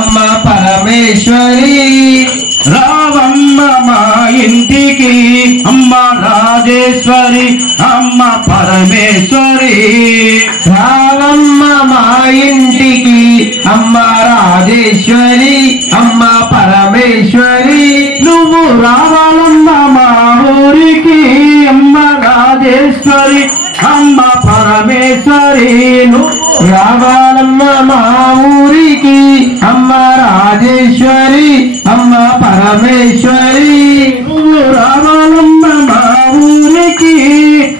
అమ్మ పరమేశ్వరి రావమ్మ మా ఇంటికి అమ్మ రాజేశ్వరి అమ్మ పరమేశ్వరి రావమ్మ మా ఇంటికి అమ్మ రాజేశ్వరి అమ్మ పరమేశ్వరి నువ్వు రావాలమ్మ మా ఊరికి అమ్మ రాజేశ్వరి అమ్మ పరమేశ్వరి నువ్వు రావాలమ్మ మా ఊరికి అమ్మ రాజేశ్వరి అమ్మ పరమేశ్వరి నువ్వు రావాలమ్మ మా ఊరికి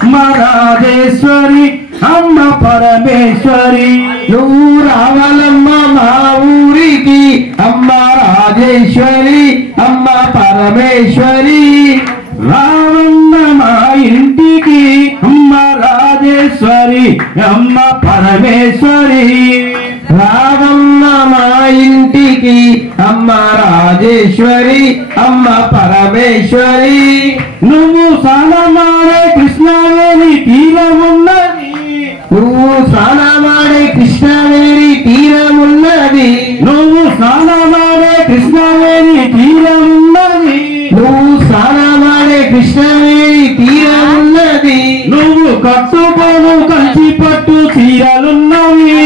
అమ్మ రాజేశ్వరి అమ్మ పరమేశ్వరి నువ్వు రావాలమ్మ మా ఊరికి అమ్మ రాజేశ్వరి అమ్మ పరమేశ్వరి రావమ్మ మా ఇంటికి అమ్మ రాజేశ్వరి అమ్మ పరమేశ్వరి రావమ్మ మా ఇంటికి అమ్మ రాజేశ్వరి అమ్మ పరమేశ్వరి నువ్వు స్నానమాడే కృష్ణవేణి తీరమున్నది నువ్వు స్నానమాడే కృష్ణవేణి తీరమున్నది నువ్వు స్నానమాడే కృష్ణవేణి తీరమున్నది నువ్వు స్నానమాడే కృష్ణవేణి తీరమున్నది నువ్వు కట్టుకోను కంచి పట్టు చీరలున్నవి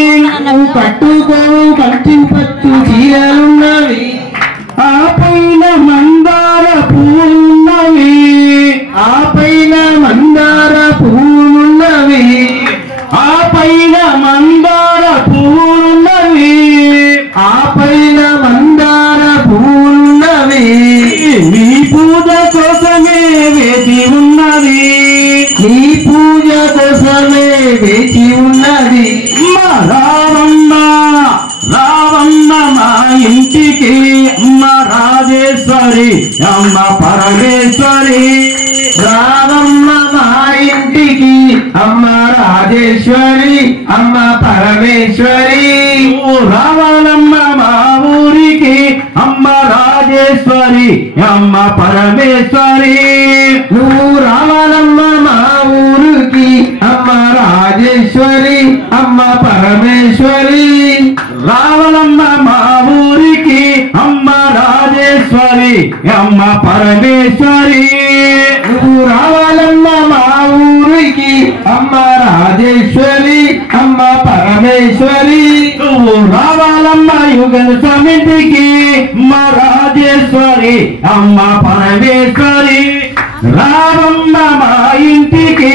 నువ్వు కట్టుకోను కంచి పట్టు చీరలున్నవి ఆ పైన మందార పూలున్నవి ఆ పైన మందార పువ్వులున్నవి ఆ పైన మందార పూలున్నవి ఆ పైన మందార పువ్వులున్నవి నీ పూజ కోసమే వేచి ఉన్నది నీ పూజ కోసమే వేచి ఉన్నది రావమ్మ రావమ్మ మా ఇంటికి అమ్మ రాజేశ్వరి అమ్మ పరమేశ్వరి రావమ్మ మా ఇంటికి అమ్మ రాజేశ్వరి అమ్మ పరమేశ్వరి నువ్వు రావాలమ్మ మా ఊరికి అమ్మ రాజేశ్వరి అమ్మ పరమేశ్వరి నువ్వు రావాలమ్మ మా ఊరికి అమ్మ రాజేశ్వరి అమ్మ పరమేశ్వరి రావాలమ్మ మా ఊరికి అమ్మ రాజేశ్వరి అమ్మ పరమేశ్వరి నువ్వు రావాలమ్మ మా ఊరికి అమ్మ రాజేశ్వరి అమ్మ పరమేశ్వరి నువ్వు రావాలమ్మ యుగల సమితికి అమ్మ రాజేశ్వరి అమ్మ పరమేశ్వరి రావమ్మ మా ఇంటికి